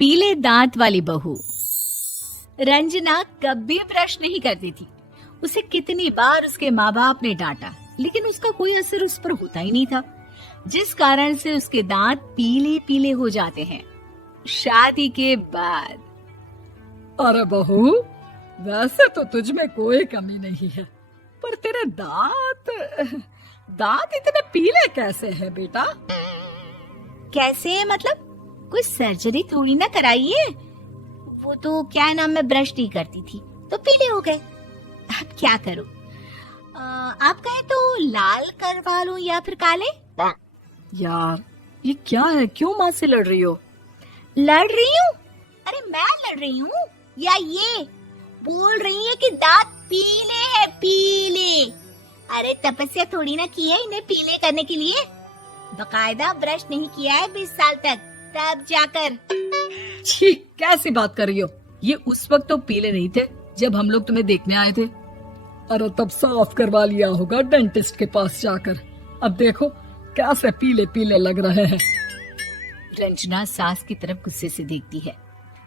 पीले दांत वाली बहू। रंजना कभी ब्रश नहीं करती थी। उसे कितनी बार उसके माँ बाप ने डांटा, लेकिन उसका कोई असर उस पर होता ही नहीं था, जिस कारण से उसके दांत पीले पीले हो जाते हैं। शादी के बाद। अरे बहू, वैसे तो तुझ में कोई कमी नहीं है, पर तेरे दांत इतने पीले कैसे हैं बेटा? कैसे मतलब? कोई सर्जरी थोड़ी ना कराई है। वो तो क्या नाम, मैं ब्रश नहीं करती थी तो पीले हो गए। अब क्या करूं? आप कहें तो लाल करवा लूं या फिर काले? यार ये क्या है, क्यों माँ से लड़ रही हो? लड़ रही हूँ? अरे मैं लड़ रही हूँ या ये बोल रही है कि दांत पीले हैं, पीले। अरे तपस्या थोड़ी ना की है इन्हें पीले करने के लिए। बकायदा ब्रश नहीं किया है 20 साल तक, तब जाकर। छी, कैसी बात कर रही हो? ये उस वक्त तो पीले नहीं थे जब हम लोग तुम्हें देखने आए थे। अरे तब साफ करवा लिया होगा डेंटिस्ट के पास जाकर। अब देखो कैसे पीले पीले लग रहे हैं। रंजना सास की तरफ गुस्से से देखती है।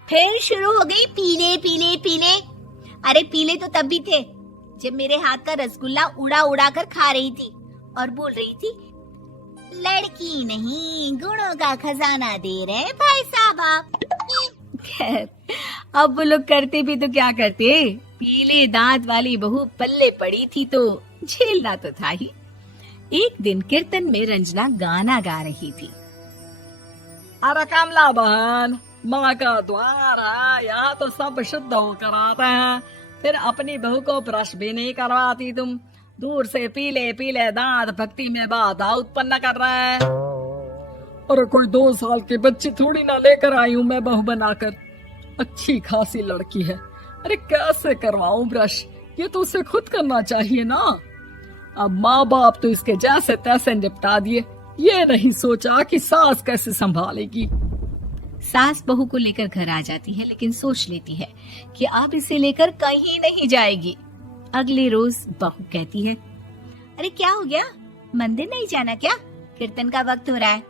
फिर शुरू हो गई पीले पीले पीले। अरे पीले तो तब भी थे जब मेरे हाथ का रसगुल्ला उड़ा उड़ा कर खा रही थी और बोल रही थी, लड़की नहीं गुणों का खजाना दे रहे भाई साहब आप। खैर, अब वो लोग करते भी तो क्या करते, पीले दांत वाली बहू पल्ले पड़ी थी तो झेलना तो था ही। एक दिन कीर्तन में रंजना गाना गा रही थी। अरे कमला बहन, माँ का द्वार है, यहाँ तो सब शुद्ध होकर आते हैं, फिर अपनी बहू को ब्रश भी नहीं करवाती तुम। दूर से पीले पीले दांत भक्ति में बाधा उत्पन्न कर रहे हैं। अरे कोई 2 साल के बच्चे थोड़ी ना लेकर आई हूँ मैं बहू बनाकर। अच्छी खासी लड़की है, अरे कैसे करवाऊं ब्रश? ये तो उसे खुद करना चाहिए ना। अब माँ बाप तो इसके जैसे तैसे निपटा दिए, ये नहीं सोचा कि सास कैसे संभालेगी। सास बहू को लेकर घर आ जाती है, लेकिन सोच लेती है कि अब इसे लेकर कहीं नहीं जाएगी। अगले रोज बहू कहती है, अरे क्या हो गया, मंदिर नहीं जाना क्या? कीर्तन का वक्त हो रहा है।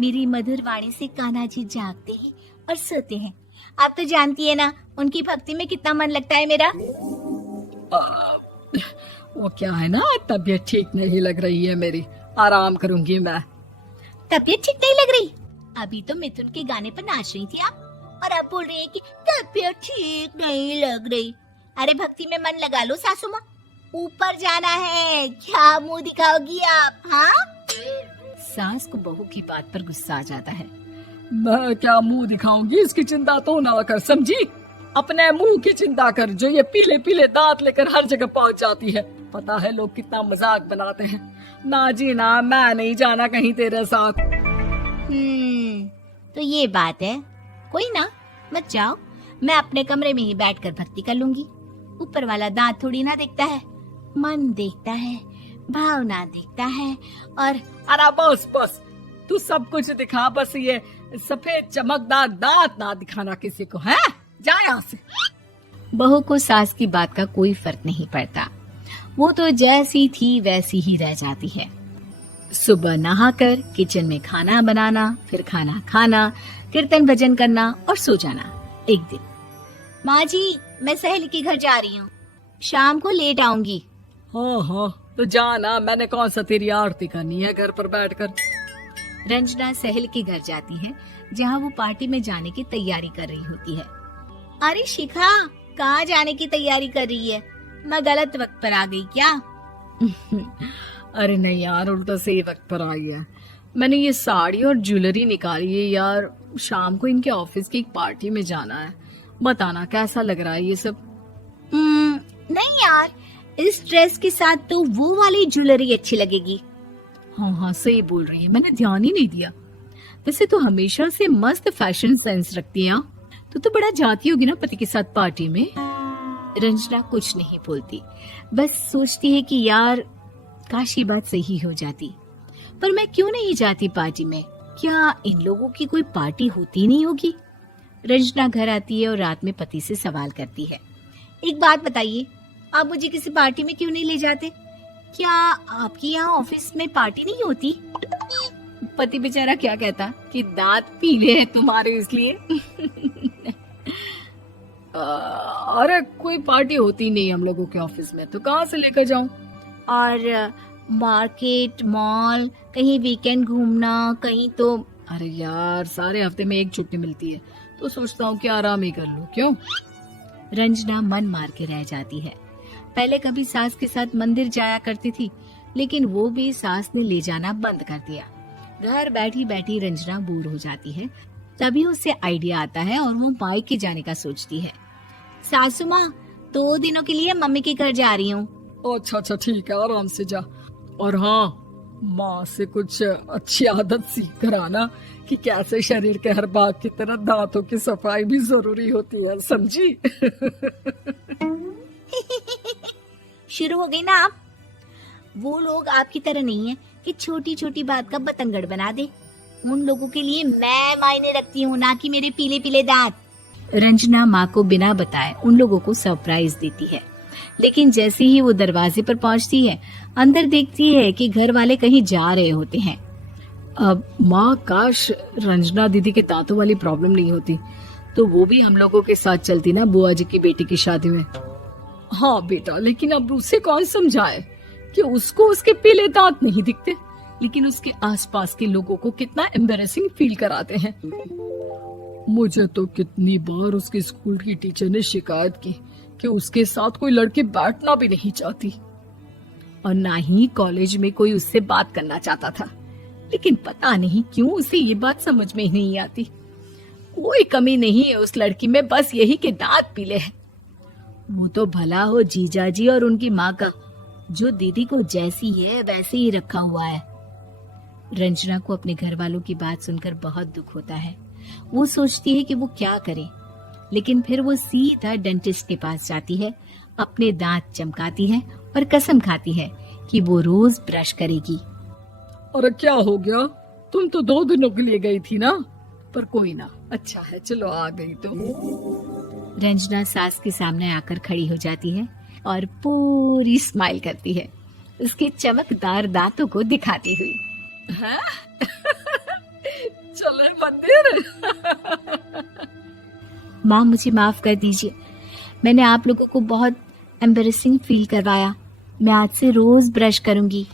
मेरी मधुर वाणी से कान्हा जी जागते हैं और सोते हैं। आप तो जानती है ना उनकी भक्ति में कितना मन लगता है मेरा। वो क्या है ना, तबीयत ठीक नहीं लग रही है मेरी, आराम करूंगी मैं। तबीयत ठीक नहीं लग रही? अभी तो मिथुन के गाने पर नाच रही थी आप, और अब बोल रही है कि तबीयत ठीक नहीं लग रही। अरे भक्ति में मन लगा लो सासू माँ, ऊपर जाना है, क्या मुंह दिखाओगी आप? हाँ? सास को बहू की बात पर गुस्सा आ जाता है। मैं क्या मुंह दिखाऊंगी, इसकी चिंता तो ना कर, समझी? अपने मुंह की चिंता कर, जो ये पीले पीले दांत लेकर हर जगह पहुंच जाती है। पता है लोग कितना मजाक बनाते हैं। ना जी ना, मैं नहीं जाना कहीं तेरे साथ। तो ये बात है। कोई ना, मत जाओ, मैं अपने कमरे में ही बैठकर भक्ति कर लूंगी। ऊपर वाला दांत थोड़ी ना देखता है, मन देखता है, भावना देखता है। और अरे बस बस, तू सब कुछ दिखा, बस ये सफेद चमकदार दांत ना दिखाना किसी को, है? जा यहाँ से। बहू को सास की बात का कोई फर्क नहीं पड़ता, वो तो जैसी थी वैसी ही रह जाती है। सुबह नहाकर किचन में खाना बनाना, फिर खाना खाना, कीर्तन भजन करना और सो जाना। एक दिन, माँ जी मैं सहेली के घर जा रही हूँ, शाम को लेट आऊंगी। हाँ, तो जाना, मैंने कौन सा तेरी आरती करनी है घर पर बैठकर। रंजना सहेली के घर जाती है, जहाँ वो पार्टी में जाने की तैयारी कर रही होती है। अरे शिखा, कहाँ जाने की तैयारी कर रही है? मैं गलत वक्त पर आ गई क्या? अरे नहीं यार, उल्टा सही वक्त पर आई है। मैंने ये साड़ी और ज्वेलरी निकाली है यार, शाम को इनके ऑफिस की एक पार्टी में जाना है। बताना कैसा लग रहा है ये सब? नहीं यार, इस ड्रेस के साथ तो वो वाली ज्वेलरी अच्छी लगेगी। हाँ, सही बोल रही है, मैंने ध्यान ही नहीं दिया। वैसे तो हमेशा से मस्त फैशन सेंस रखती है। तो बड़ा जाती होगी ना पति के साथ पार्टी में। रंजना कुछ नहीं बोलती, बस सोचती है कि यार काश ये बात सही हो जाती, पर मैं क्यों नहीं जाती पार्टी में? क्या इन लोगों की कोई पार्टी होती नहीं होगी? रंजना घर आती है और रात में पति से सवाल करती है, एक बात बताइए, आप मुझे किसी पार्टी में क्यों नहीं ले जाते? क्या आपके यहाँ ऑफिस में पार्टी नहीं होती? पति बेचारा क्या कहता कि दांत पीले हैं तुम्हारे इसलिए। अरे कोई पार्टी होती नहीं हम लोगों के ऑफिस में, तो कहाँ से लेकर जाऊं? और मार्केट, मॉल, कहीं वीकेंड घूमना, कहीं तो। अरे यार, सारे हफ्ते में एक छुट्टी मिलती है, तो सोचता हूँ कि आराम ही कर लूं। क्यों? रंजना मन मार के रह जाती है। पहले कभी सास के साथ मंदिर जाया करती थी, लेकिन वो भी सास ने ले जाना बंद कर दिया। घर बैठी बैठी रंजना बोर हो जाती है। तभी उसे आइडिया आता है और वो मायके जाने का सोचती है। सासू माँ, 2 दिनों के लिए मम्मी के घर जा रही हूँ। अच्छा अच्छा, ठीक है, आराम से जा। और हाँ, माँ से कुछ अच्छी आदत सीख कर आना कि कैसे शरीर के हर भाग की तरह दांतों की सफाई भी जरूरी होती है, समझी? शुरू हो गई ना आप। वो लोग आपकी तरह नहीं है कि छोटी छोटी बात का बतंगड़ बना दे। उन लोगों के लिए मैं मायने रखती हूँ, ना कि मेरे पीले पीले दांत। रंजना माँ को बिना बताए उन लोगों को सरप्राइज देती है, लेकिन जैसे ही वो दरवाजे पर पहुंचती है, अंदर देखती है कि घर वाले कहीं जा रहे होते हैं। अब माँ, काश रंजना दीदी के दांतों वाली प्रॉब्लम नहीं होती, तो वो भी हम लोगों के साथ चलती ना बुआ जी की बेटी की शादी में। हाँ बेटा, लेकिन अब उसे कौन समझाए कि उसको उसके पीले दांत नहीं दिखते, लेकिन उसके आसपास के लोगों को कितना एम्बैरेसिंग फील कराते हैं। मुझे तो कितनी बार उसके स्कूल की टीचर ने शिकायत की कि उसके साथ कोई लड़की बैठना भी नहीं चाहती, और ना ही कॉलेज में कोई उससे बात करना चाहता था। लेकिन पता नहीं क्यों उसे ये बात समझ में ही नहीं आती। कोई कमी नहीं है उस लड़की में, बस यही कि दांत पीले हैं। वो तो भला हो जीजा जी और उनकी माँ का, जो दीदी को जैसी है वैसे ही रखा हुआ है। रंजना को अपने घर वालों की बात सुनकर बहुत दुख होता है। वो सोचती है कि वो क्या करे, लेकिन फिर वो सीधा डेंटिस्ट के पास जाती है, अपने दांत चमकाती है और कसम खाती है कि वो रोज ब्रश करेगी। अरे क्या हो गया? तुम तो 2 दिनों के लिए गई थी ना, पर कोई ना, अच्छा है, चलो आ गई तो। रंजना सास के सामने आकर खड़ी हो जाती है और पूरी स्माइल करती है, उसके चमकदार दांतों को दिखाती हुई। है? चले मंदिर। माँ, मुझे माफ कर दीजिए, मैंने आप लोगों को बहुत एम्बैरेसिंग फील करवाया। मैं आज से रोज ब्रश करूंगी।